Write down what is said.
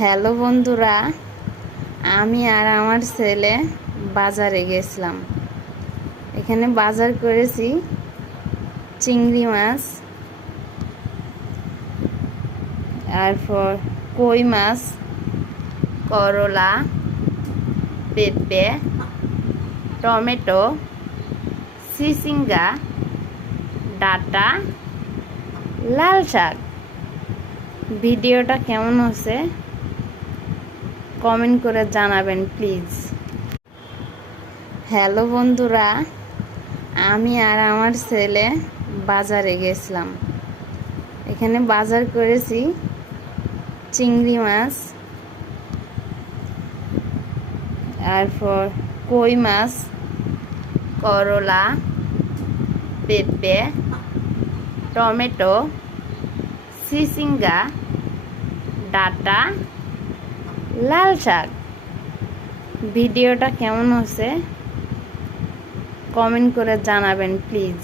Hello বন্ধুরা, আমি আর আমার ছেলে বাজারে গেছিলাম। এখানে বাজার করেছি চিংড়ি মাছ, তারপর কই মাছ, করলা, পেঁপে, টমেটো, চিচিঙ্গা, ডাঁটা, লাল শাক। ভিডিওটা কেমন হচ্ছে কমেন্ট করে জানাবেন প্লিজ। হ্যালো বন্ধুরা, আমি আর আমার ছেলে বাজারে গেছিলাম। এখানে বাজার করেছি চিংড়ি মাছ, তারপর কই মাছ, করলা, পেঁপে, টমেটো, চিচিঙ্গা, ডাঁটা, লাল শাক। ভিডিওটা কেমন হচ্ছে কমেন্ট করে জানাবেন প্লিজ।